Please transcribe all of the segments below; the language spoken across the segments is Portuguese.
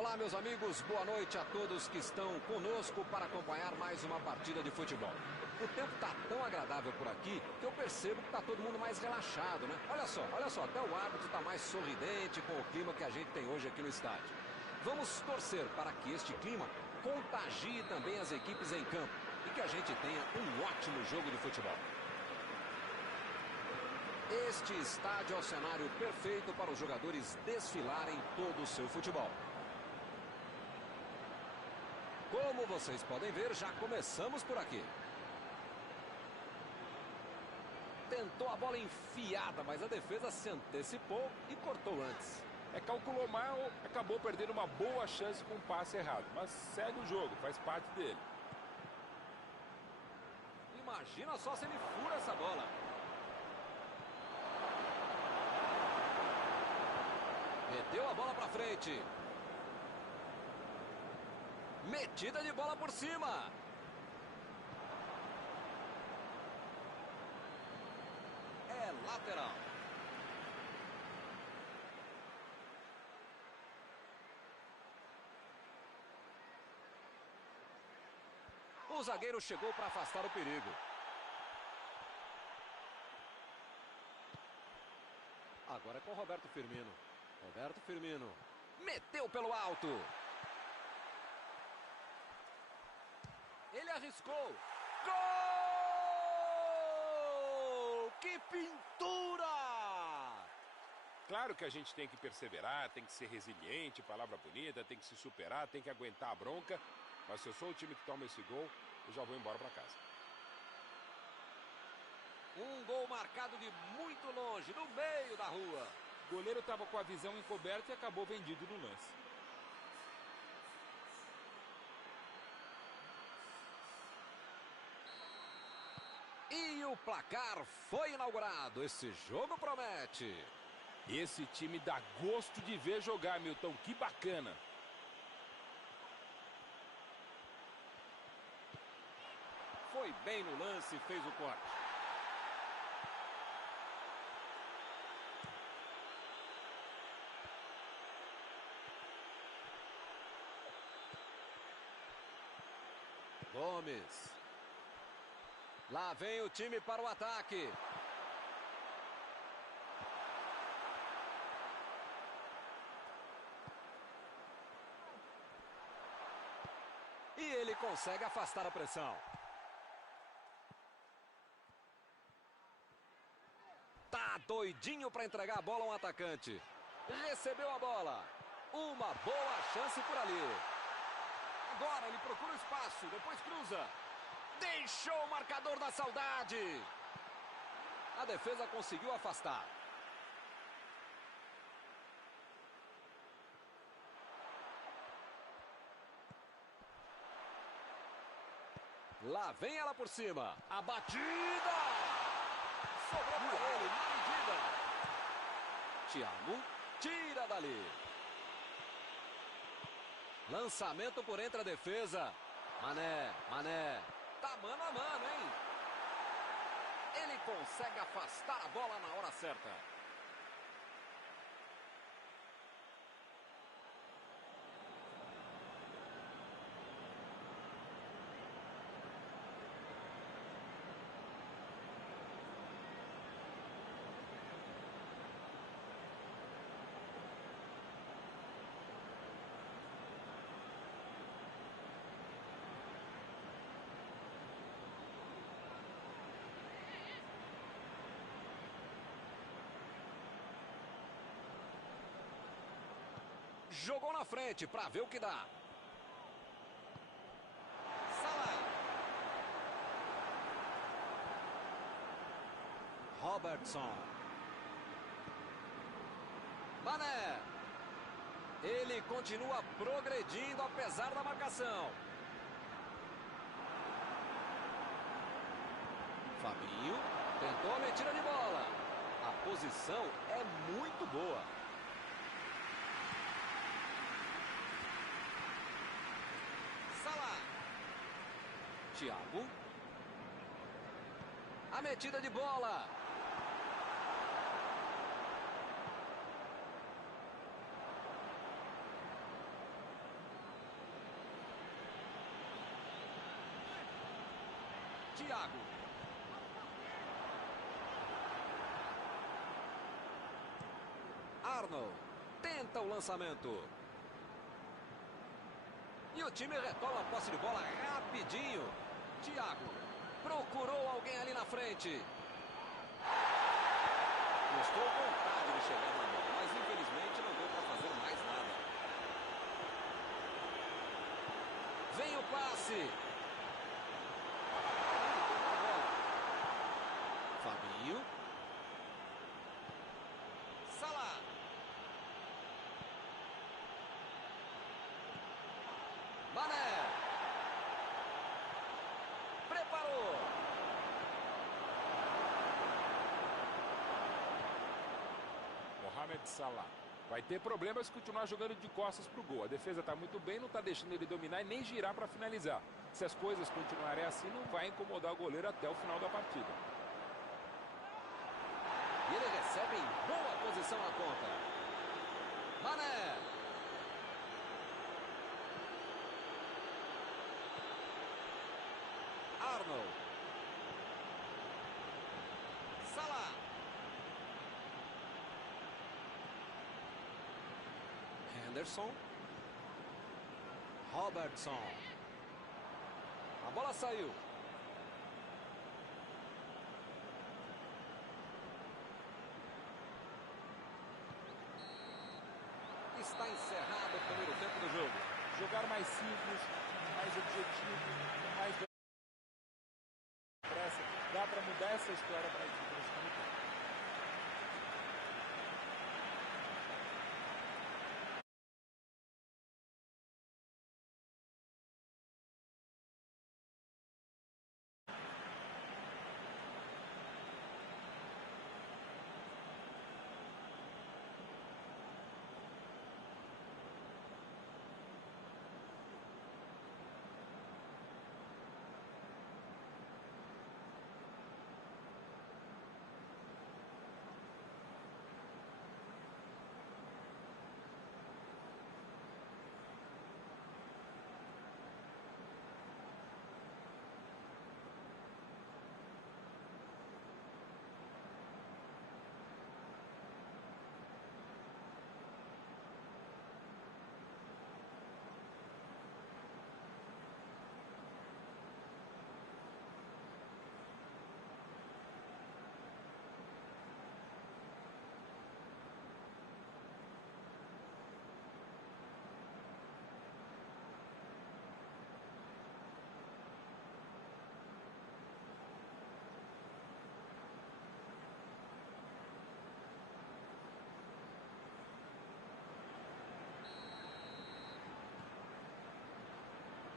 Olá, meus amigos, boa noite a todos que estão conosco para acompanhar mais uma partida de futebol. O tempo está tão agradável por aqui que eu percebo que está todo mundo mais relaxado, né? Olha só, até o árbitro está mais sorridente com o clima que a gente tem hoje aqui no estádio. Vamos torcer para que este clima contagie também as equipes em campo e que a gente tenha um ótimo jogo de futebol. Este estádio é o cenário perfeito para os jogadores desfilarem todo o seu futebol. Como vocês podem ver, já começamos por aqui. Tentou a bola enfiada, mas a defesa se antecipou e cortou antes. Calculou mal, acabou perdendo uma boa chance com um passe errado. Mas segue o jogo, faz parte dele. Imagina só se ele fura essa bola. Meteu a bola pra frente. Metida de bola por cima. É lateral. O zagueiro chegou para afastar o perigo. Agora é com Roberto Firmino. Roberto Firmino. Meteu pelo alto. Ele arriscou. Gol! Que pintura! Claro que a gente tem que perseverar, tem que ser resiliente, palavra bonita, tem que se superar, tem que aguentar a bronca. Mas se eu sou o time que toma esse gol, eu já vou embora para casa. Um gol marcado de muito longe, no meio da rua. O goleiro estava com a visão encoberta e acabou vendido no lance. E o placar foi inaugurado. Esse jogo promete. Esse time dá gosto de ver jogar, Milton. Que bacana. Foi bem no lance e fez o corte. Gomes. Lá vem o time para o ataque. E ele consegue afastar a pressão. Tá doidinho para entregar a bola a um atacante. Recebeu a bola. Uma boa chance por ali. Agora ele procura o espaço, depois cruza. Deixou o marcador da saudade. A defesa conseguiu afastar. Lá vem ela por cima. A batida! Sobrou para ele, na medida. Thiago tira dali. Lançamento por entre a defesa. Mané. Tá mano a mano, hein? Ele consegue afastar a bola na hora certa. Jogou na frente para ver o que dá. Salah. Robertson. Mané. Ele continua progredindo apesar da marcação. Fabinho tentou a metida de bola. A posição é muito boa. Thiago. A metida de bola. Thiago. Arnold tenta o lançamento. E o time retoma a posse de bola rapidinho. Thiago procurou alguém ali na frente. Mostrou vontade de chegar na bola, mas infelizmente não deu para fazer mais nada. Vem o passe. Fabinho. Salah. Mané. Preparou. Mohamed Salah. Vai ter problemas se continuar jogando de costas pro gol. A defesa tá muito bem, não tá deixando ele dominar e nem girar para finalizar. Se as coisas continuarem assim, não vai incomodar o goleiro até o final da partida. E ele recebe em boa posição na ponta. Mané. Arnold. Salah. Henderson. Robertson. A bola saiu. Está encerrado o primeiro tempo do jogo. Jogar mais simples, mais objetivo, mais pressa. Dá para mudar essa história para a equipe no segundo tempo.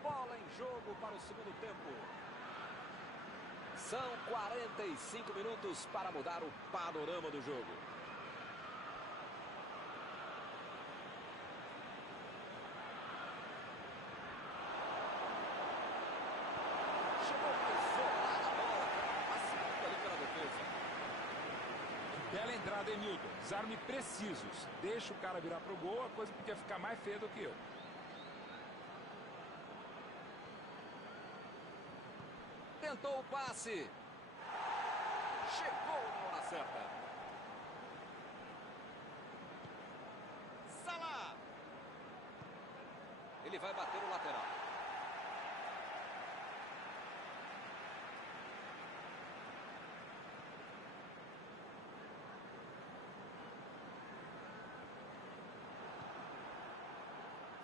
Bola em jogo para o segundo tempo. São 45 minutos para mudar o panorama do jogo. Chegou mais isolada a bola. Passando ali pela defesa. Bela entrada, hein, Milton? Desarme precisos. Deixa o cara virar pro gol, a coisa podia ficar mais feia do que eu. Tentou o passe. Chegou na hora certa. Salah. Ele vai bater o lateral.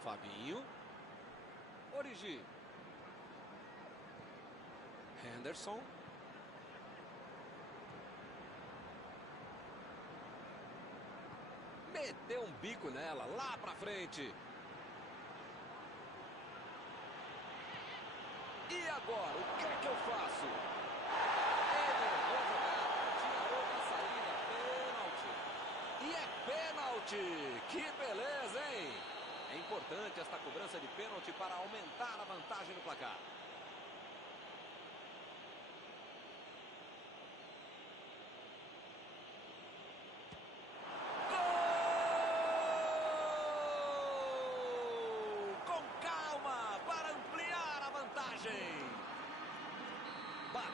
Fabinho. Origi. Henderson. Meteu um bico nela, lá pra frente. E agora, o que é que eu faço? Ele errou a jogada, não tinha outra saída. Pênalti. E é pênalti. Que beleza, hein? É importante esta cobrança de pênalti para aumentar a vantagem no placar.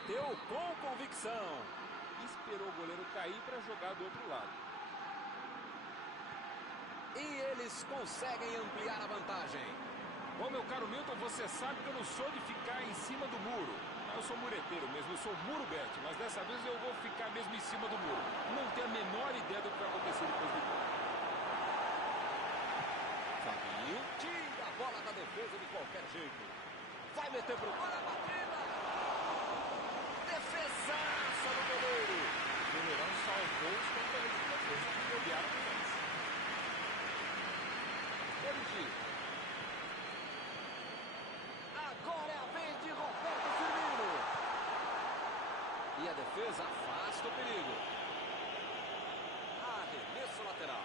bateu com convicção. Esperou o goleiro cair para jogar do outro lado. E eles conseguem ampliar a vantagem. Bom, meu caro Milton, você sabe que eu não sou de ficar em cima do muro. Eu sou mureteiro mesmo, eu sou muro-bete, mas dessa vez eu vou ficar mesmo em cima do muro. Não tenho a menor ideia do que vai acontecer depois do gol. Fabinho tira a bola da defesa de qualquer jeito. Vai meter pro gol, a batida. Defesaça do goleiro. O goleirão salvou os companheiros de defesa que bobearam no lance. Origi. Agora é a vez de Roberto Firmino. E a defesa afasta o perigo. Arremesso lateral.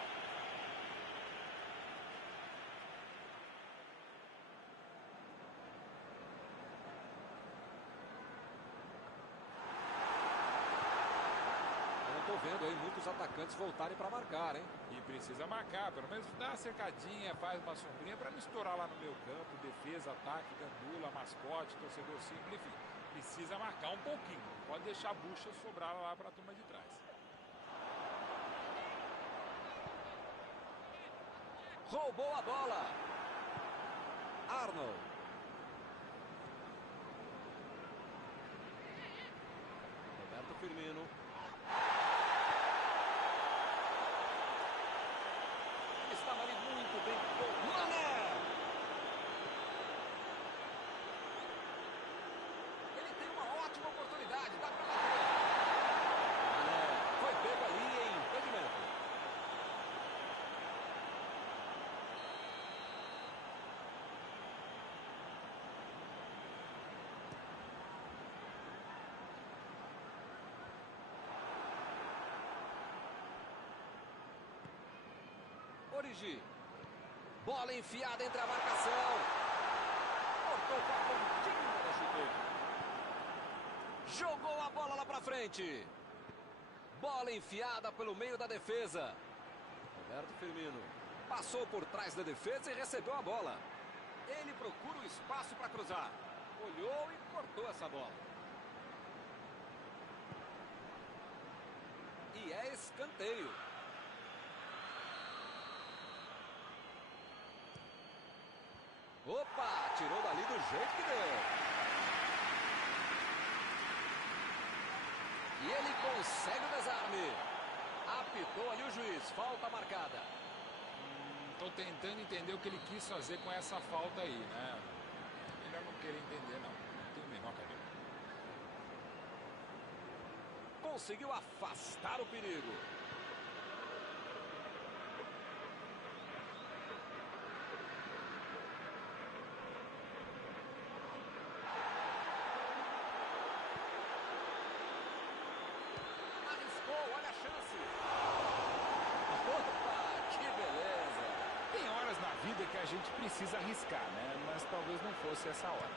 Eu tô vendo aí muitos atacantes voltarem para marcar, hein? E precisa marcar, pelo menos dá uma cercadinha, faz uma sombrinha para não estourar lá no meio campo, defesa, ataque, gandula, mascote, torcedor simples, enfim. Precisa marcar um pouquinho, não pode deixar a bucha sobrar lá para a turma de trás. Roubou a bola. Arnold. Roberto Firmino. Estava ali muito bem. Mané! Ele tem uma ótima oportunidade. Dá para bater. Mané foi pego ali em impedimento. Origi. Bola enfiada entre a marcação. Cortou com a pontinha da chuteira. Jogou a bola lá pra frente. Bola enfiada pelo meio da defesa. Roberto Firmino. Passou por trás da defesa e recebeu a bola. Ele procura o espaço para cruzar. Olhou e cortou essa bola. E é escanteio. Opa, tirou dali do jeito que deu. E ele consegue o desarme. Apitou ali o juiz, falta marcada. Estou tentando entender o que ele quis fazer com essa falta aí, né? Melhor não querer entender, não. Não tenho o menor cabelo. Conseguiu afastar o perigo. Olha a chance. Opa, que beleza. Tem horas na vida que a gente precisa arriscar, né? Mas talvez não fosse essa hora.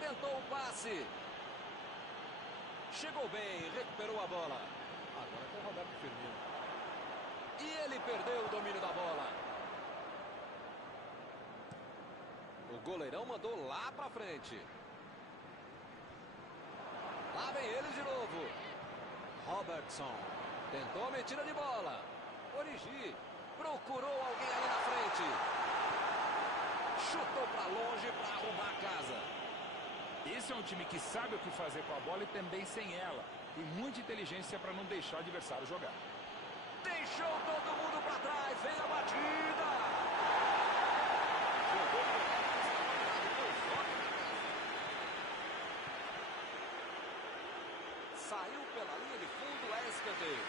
Tentou o passe. Chegou bem, recuperou a bola. Agora com o Roberto Firmino. E ele perdeu o domínio da bola. O goleirão mandou lá pra frente. Lá vem eles de novo. Robertson. Tentou a metida de bola. Origi. Procurou alguém ali na frente. Chutou pra longe pra arrumar a casa. Esse é um time que sabe o que fazer com a bola e também sem ela. Tem muita inteligência para não deixar o adversário jogar. Deixou todo mundo pra trás. Vem a batida. Jogou pro saiu pela linha de fundo, é escanteio.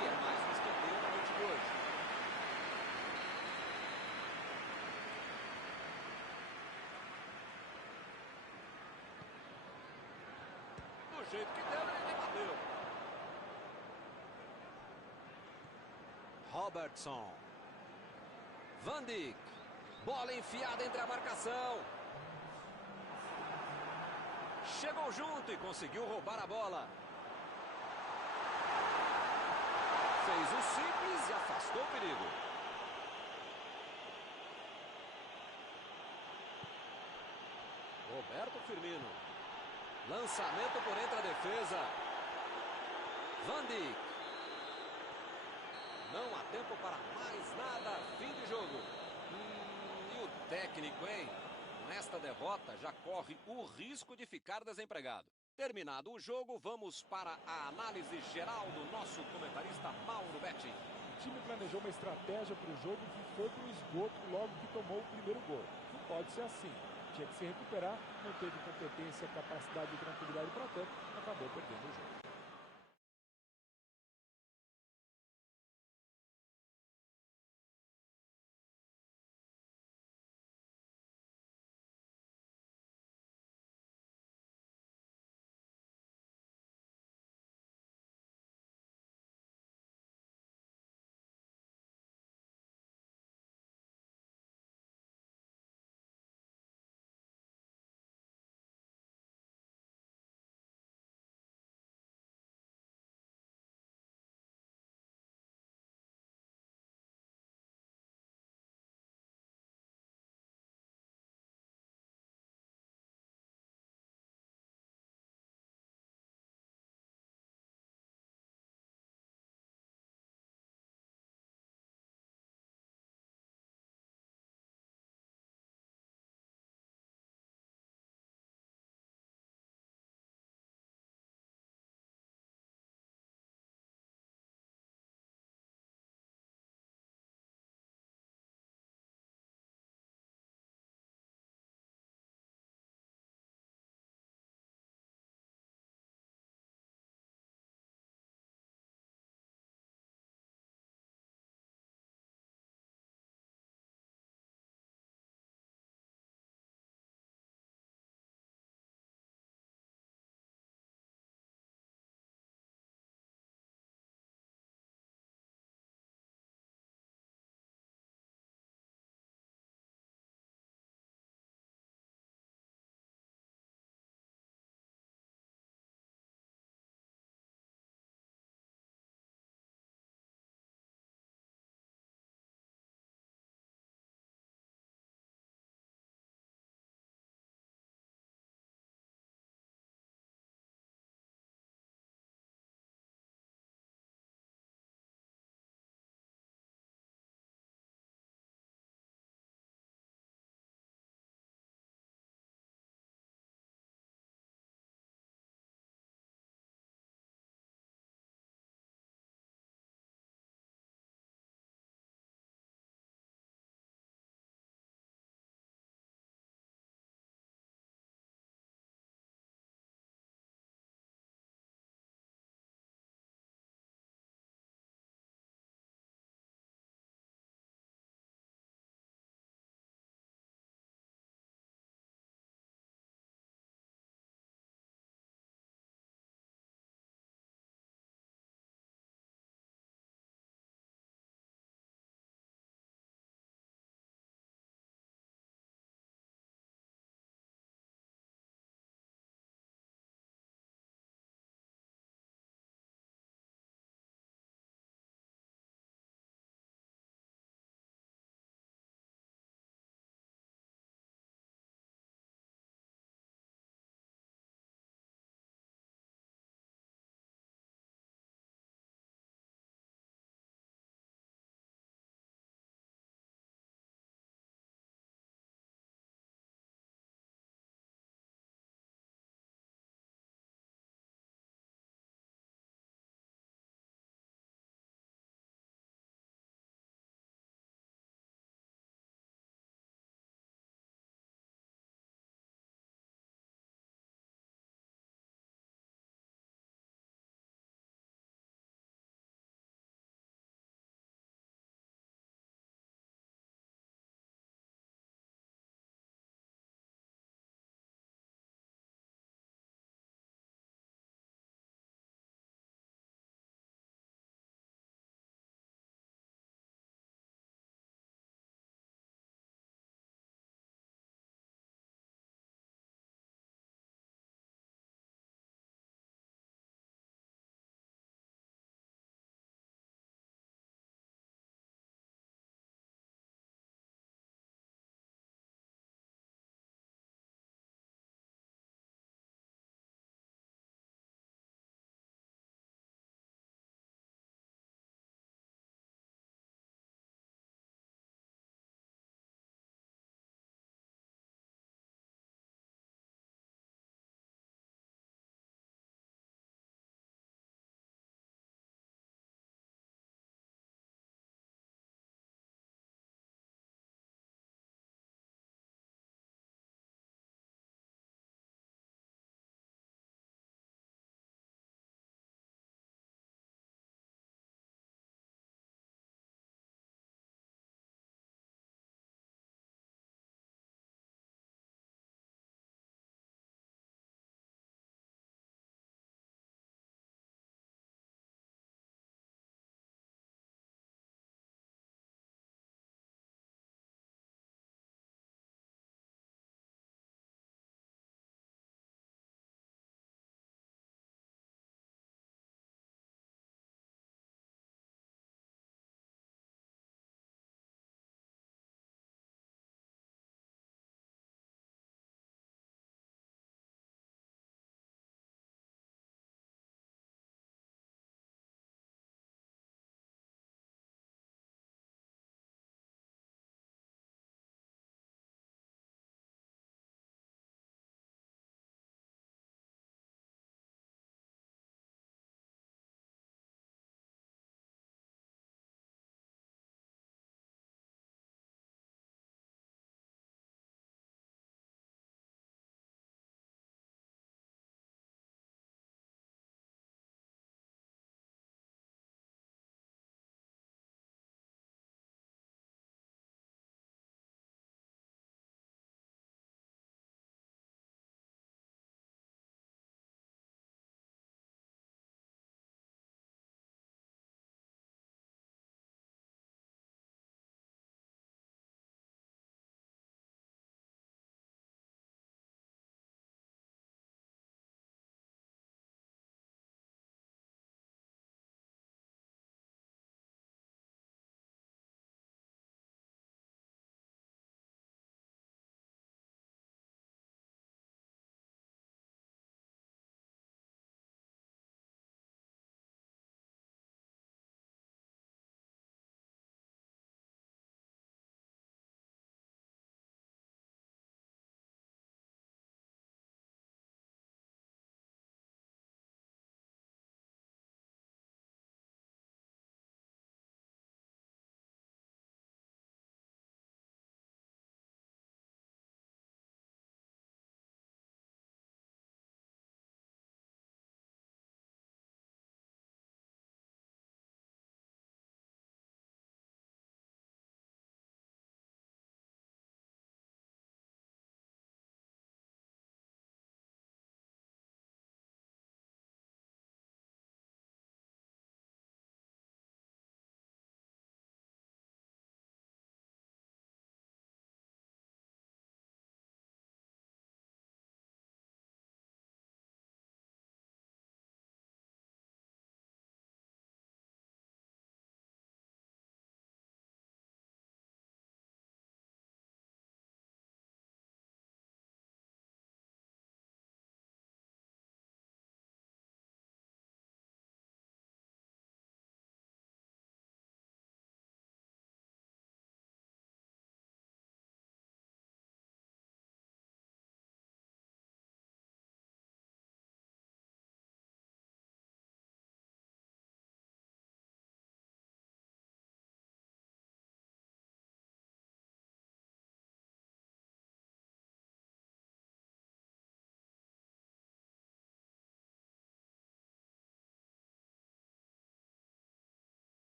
E é mais um escanteio na noite de hoje. Do jeito que deu, ele bateu. Robertson. Van Dijk. Bola enfiada entre a marcação. Chegou junto e conseguiu roubar a bola. Fez o simples e afastou o perigo. Roberto Firmino. Lançamento por entre a defesa. Van Dijk. Não há tempo para mais nada. Fim de jogo. E o técnico, hein? Com esta derrota já corre o risco de ficar desempregado. Terminado o jogo, vamos para a análise geral do nosso comentarista Mauro Betti. O time planejou uma estratégia para o jogo que foi para o esgoto logo que tomou o primeiro gol. Não pode ser assim. Tinha que se recuperar, não teve competência, capacidade e tranquilidade para tanto, acabou perdendo o jogo.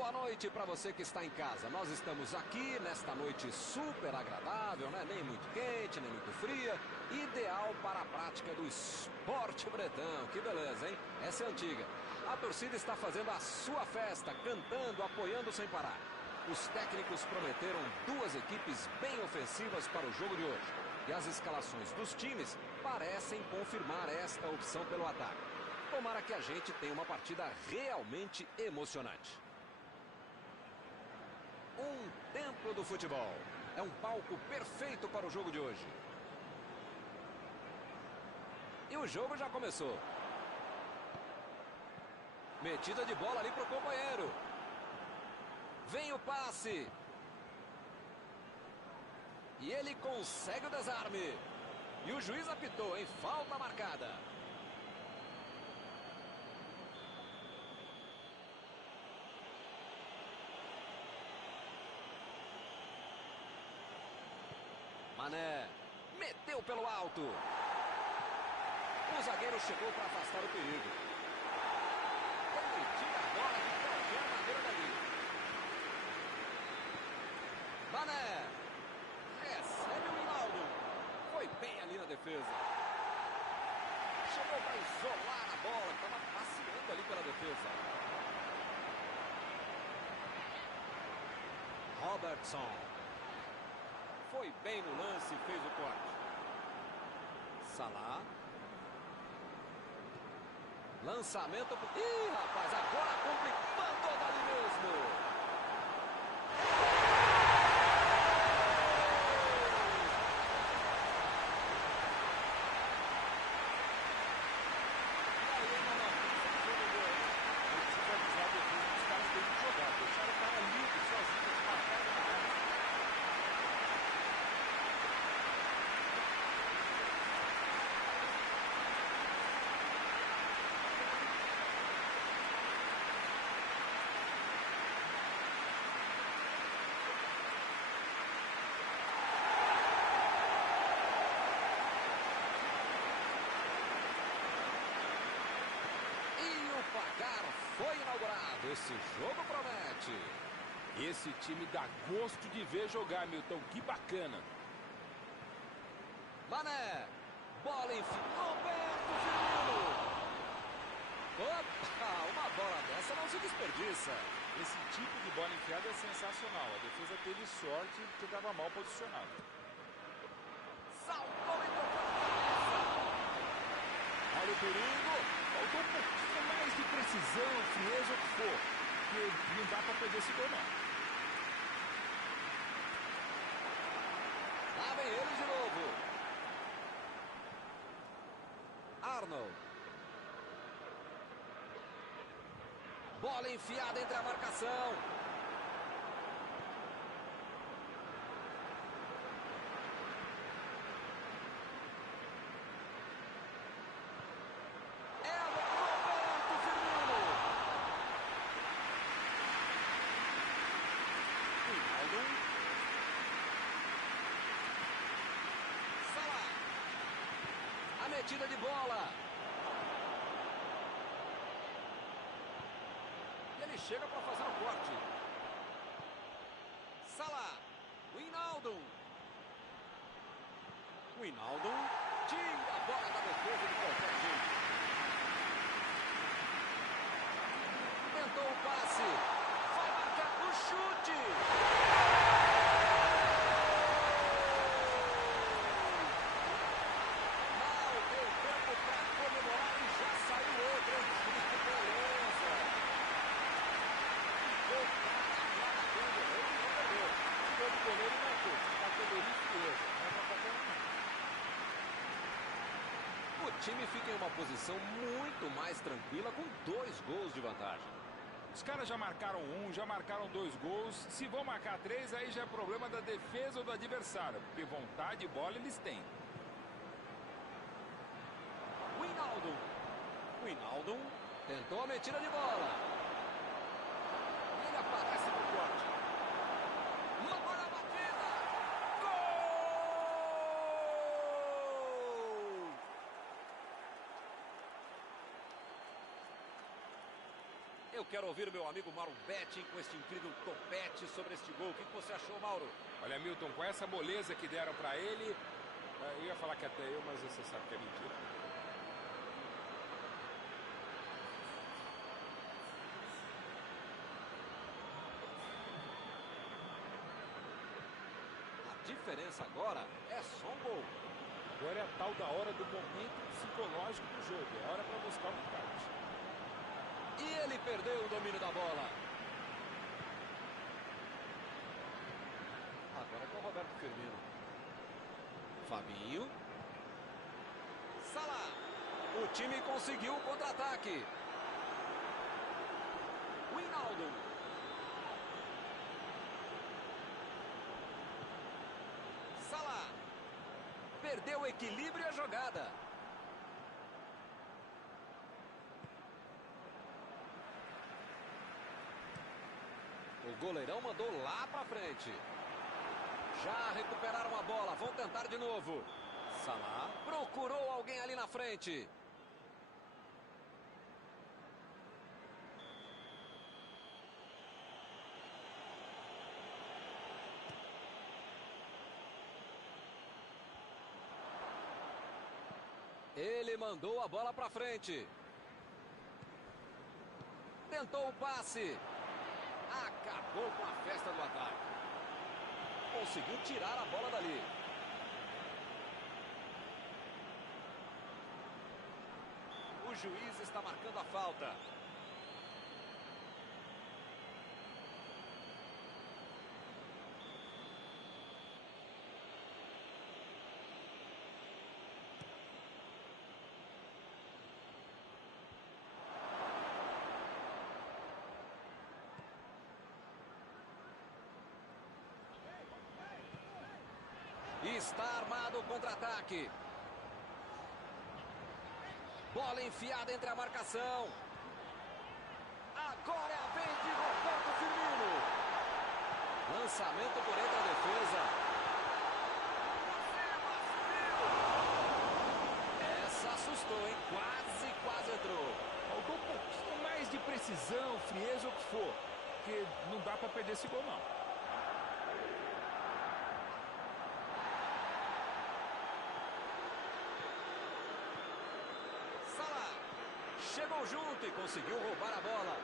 Boa noite para você que está em casa. Nós estamos aqui nesta noite super agradável, né? Nem muito quente, nem muito fria. Ideal para a prática do esporte bretão. Que beleza, hein? Essa é antiga. A torcida está fazendo a sua festa, cantando, apoiando sem parar. Os técnicos prometeram duas equipes bem ofensivas para o jogo de hoje. E as escalações dos times parecem confirmar esta opção pelo ataque. Tomara que a gente tenha uma partida realmente emocionante. Um templo do futebol. É um palco perfeito para o jogo de hoje. E o jogo já começou. Metida de bola ali para o companheiro. Vem o passe. E ele consegue o desarme. E o juiz apitou, hein? Falta marcada. Mané meteu pelo alto. O zagueiro chegou para afastar o perigo. Ele tira a bola de qualquer maneira dali. Mané recebe o Rinaldo. Foi bem ali na defesa. Chegou para isolar a bola. Estava passeando ali pela defesa. Robertson. Foi bem no lance e fez o corte. Salah. Lançamento. Ih, rapaz, agora complicou dali mesmo. Foi inaugurado. Esse jogo promete. Esse time dá gosto de ver jogar, Milton. Que bacana. Mané. Bola em Roberto Firmino. Opa, uma bola dessa não se desperdiça. Esse tipo de bola enfiada é sensacional. A defesa teve sorte porque estava mal posicionado. Saltou e tocou na cabeça. Olha o perigo. Faltou um pouquinho mais de precisão, frieza, o que for. Porque não dá para perder esse gol, não. Lá vem ele de novo. Arnold. Bola enfiada entre a marcação. Metida de bola. E ele chega para fazer o corte. Salah. Wijnaldum. Wijnaldum tira a bola da defesa de qualquer jeito. Tentou o passe. Vai marcar o chute. O time fica em uma posição muito mais tranquila com 2 gols de vantagem. Os caras já marcaram já marcaram 2 gols. Se vão marcar 3, aí já é problema da defesa ou do adversário, porque vontade e bola eles têm. Wijnaldum. Wijnaldum tentou a metida de bola. E ele aparece no corte. Olha a batida. Gol! eu quero ouvir o meu amigo Mauro Betting com este incrível topete sobre este gol. O que você achou, Mauro? Olha, Milton, com essa moleza que deram para ele, eu ia falar que até eu, mas você sabe que é mentira. A diferença agora é só um gol. Agora é a tal da hora do momento psicológico do jogo. É hora para buscar um empate. E ele perdeu o domínio da bola. Agora é com o Roberto Firmino. Fabinho. Salah. O time conseguiu o contra-ataque. Wijnaldum. Salah. Perdeu o equilíbrio e a jogada. O goleirão mandou lá pra frente. Já recuperaram a bola, vão tentar de novo. Salah procurou alguém ali na frente. Ele mandou a bola pra frente. Tentou o passe. Acabou com a festa do ataque. Conseguiu tirar a bola dali. O juiz está marcando a falta. Está armado o contra-ataque. Bola enfiada entre a marcação. Agora é a vez de Roberto Firmino. Lançamento por entre a defesa. Essa assustou, hein? Quase entrou. Faltou um pouquinho mais de precisão, frieza, o que for. Porque não dá para perder esse gol, não. Chegou junto e conseguiu roubar a bola.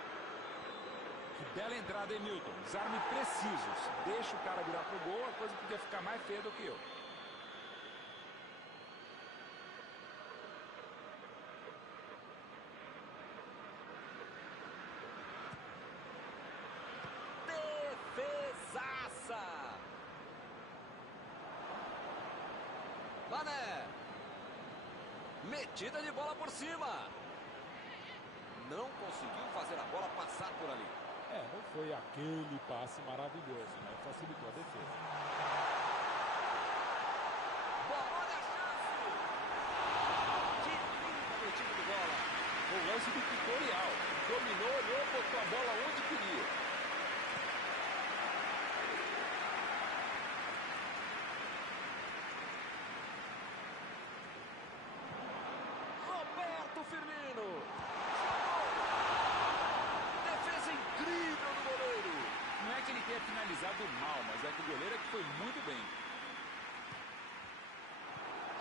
Que bela entrada, hein, Milton? Desarme precisos. Deixa o cara virar pro gol, a coisa podia ficar mais feia do que eu. Defesaça! Mané! Metida de bola por cima! Não conseguiu fazer a bola passar por ali. Não foi aquele passe maravilhoso, né? Facilitou a defesa. Olha a chance! Que linda metida de bola! O lance do tutorial. Dominou, olhou, botou a bola onde queria. Roberto Firmino! Não é que ele tenha finalizado mal, mas é que o goleiro é que foi muito bem.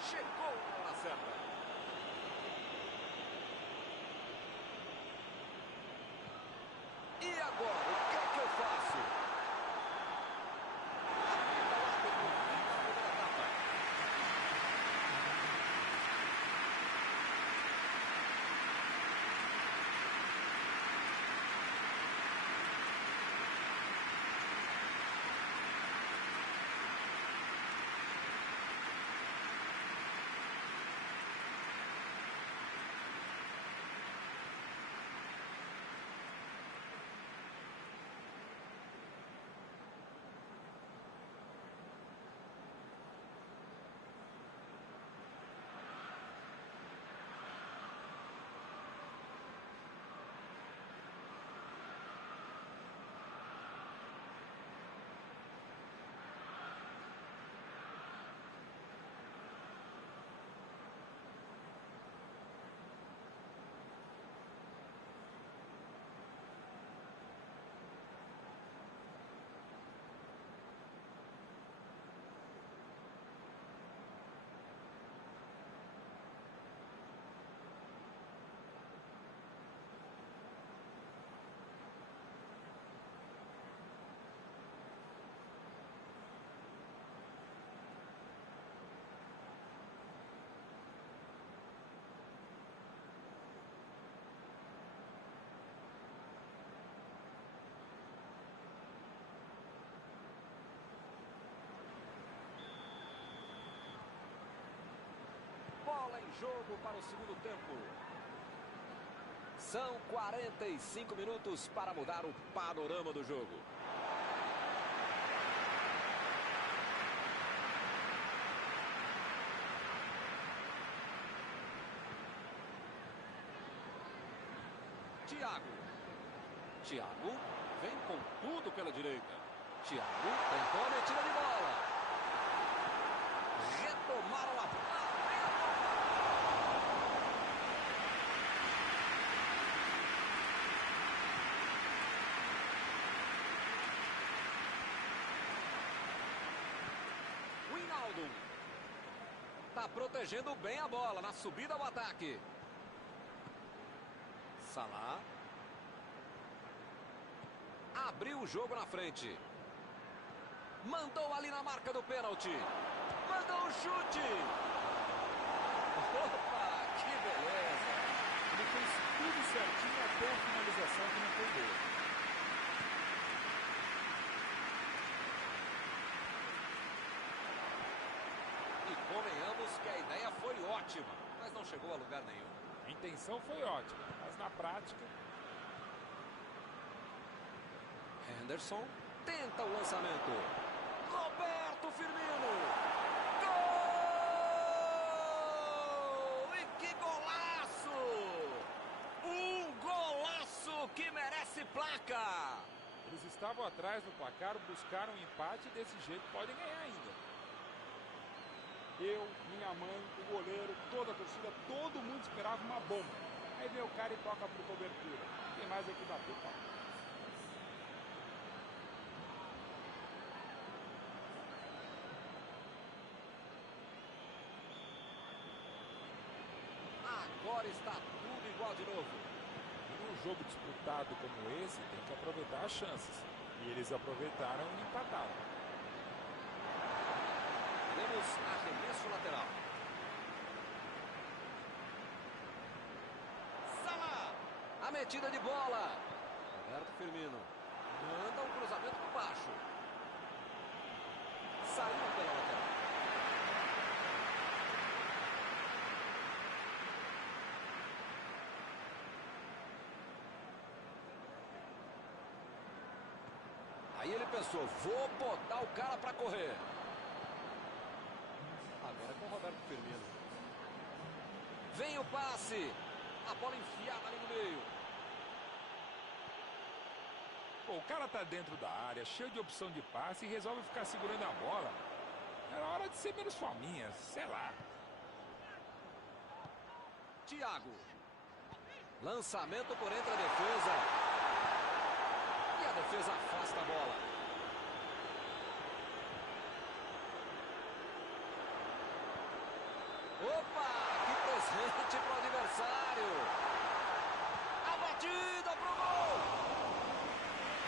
Chegou na hora certa. E agora, o que é que eu faço? bola em jogo para o segundo tempo. São 45 minutos para mudar o panorama do jogo. Thiago vem com tudo pela direita. Thiago tentou a metida de bola. Retomaram a bola. Wijnaldum está protegendo bem a bola na subida ao ataque. Salah abriu o jogo na frente. Mandou ali na marca do pênalti. Mandou um chute. Opa, que beleza. Ele fez tudo certinho até a finalização que não foi boa. E convenhamos que a ideia foi ótima, mas não chegou a lugar nenhum. A intenção foi ótima, mas na prática... Henderson tenta o lançamento. Roberto Firmino. Gol! E que golaço! Um golaço que merece placa. Eles estavam atrás no placar, buscaram um empate e desse jeito podem ganhar ainda. Eu, minha mãe, o goleiro, toda a torcida, todo mundo esperava uma bomba. Aí vem o cara e toca por cobertura. Tem mais aqui bater, pau. Agora está tudo igual de novo. E num jogo disputado como esse, tem que aproveitar as chances. E eles aproveitaram e empataram. Temos arremesso lateral. Salah! A metida de bola. Roberto Firmino manda um cruzamento por baixo. Saiu pela lateral. Aí ele pensou, vou botar o cara para correr. Agora é com o Roberto Firmino. Vem o passe. A bola enfiada ali no meio. Pô, o cara tá dentro da área, cheio de opção de passe e resolve ficar segurando a bola. Era hora de ser menos fominha, sei lá. Thiago. Lançamento por entre a defesa. E a defesa afasta a bola. Opa, que presente para o adversário. A batida pro gol.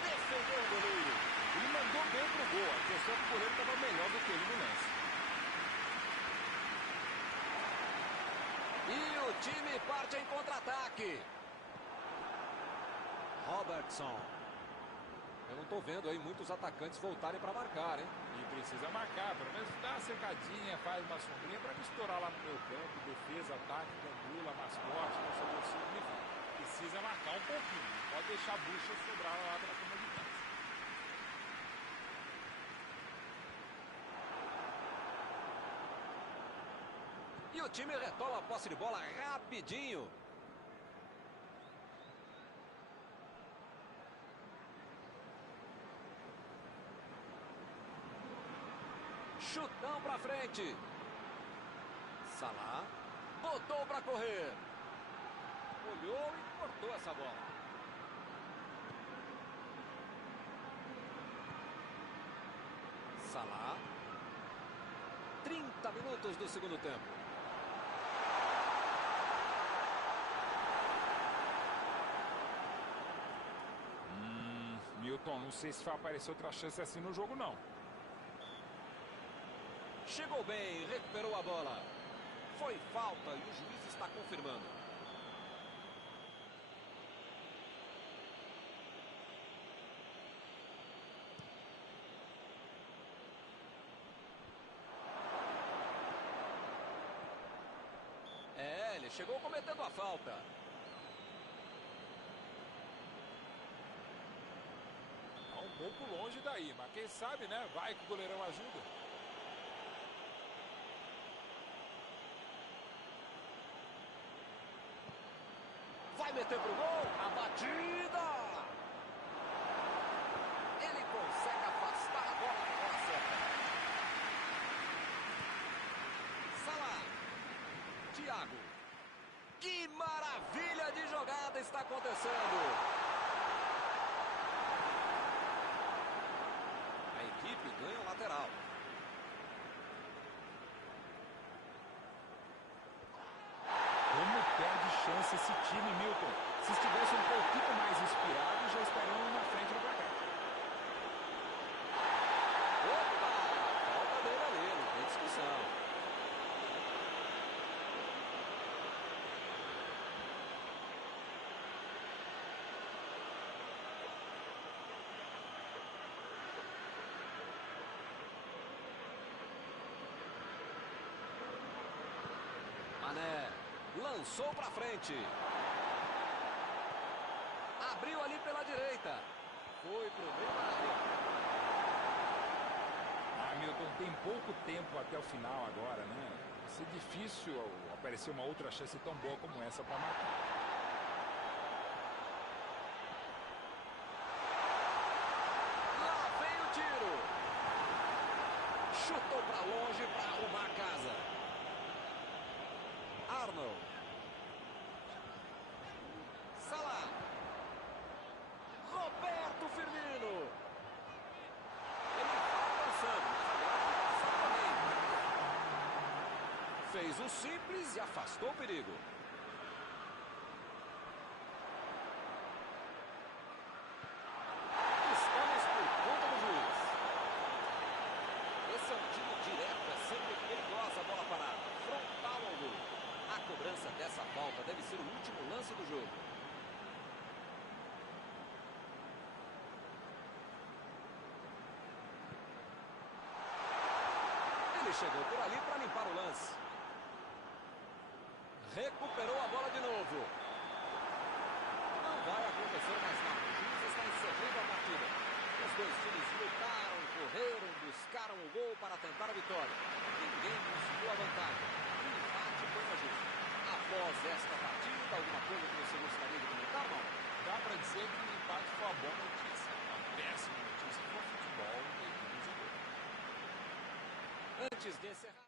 Defendeu o goleiro. Ele mandou bem pro gol. A questão é que o goleiro estava melhor do que ele no lance. E o time parte em contra-ataque. Robertson. Eu não estou vendo aí muitos atacantes voltarem para marcar, hein? E precisa marcar, pelo menos dá uma cercadinha, faz uma sombrinha para não estourar lá no meio campo, defesa, ataque, gandula, mascote, torcedor civil, enfim. Precisa marcar um pouquinho, não pode deixar a bucha sobrar lá para a comunidade. E o time retoma a posse de bola rapidinho. Chutão pra frente. Salah botou pra correr. Olhou e cortou essa bola. Salah. 30 minutos do segundo tempo. Milton, não sei se vai aparecer outra chance assim no jogo, não. Chegou bem, recuperou a bola. Foi falta e o juiz está confirmando. Ele chegou cometendo a falta. Tá um pouco longe daí, mas quem sabe, né? Vai que o goleirão ajuda. Vai meter pro gol. A batida. Ele consegue afastar a bola na hora certa. Salah. Thiago. Que maravilha de jogada está acontecendo. A equipe ganha o lateral. Como perde chance esse time, Milton. Se estivesse um pouquinho mais inspirado, já estariam na frente do placar. Opa! Falta dele ali, não tem discussão. Mané lançou pra frente. Abriu ali pela direita. Foi pro meio da área. Milton, tem pouco tempo até o final agora, né? Vai ser difícil aparecer uma outra chance tão boa como essa para marcar. Lá vem o tiro. Chutou pra longe para arrumar a casa. Arnold. Salah. Roberto Firmino. Ele vai avançando, mas agora vai passar também. Fez o simples e afastou o perigo. Estamos por conta do juiz. Esse é um tiro direto, é sempre perigosa a bola parada. Frontal ao gol. A cobrança dessa falta deve ser o último lance do jogo. Ele chegou por ali para limpar o lance. Recuperou a bola de novo. Não vai acontecer mais nada. O juiz está encerrando a partida. Os dois times lutaram, correram, buscaram o gol para tentar a vitória. Ninguém conseguiu a vantagem. O empate foi justo. Após esta partida, alguma coisa que você gostaria de comentar, não? Dá para dizer que o empate foi uma boa notícia. Uma péssima notícia para o futebol. Antes de encerrar...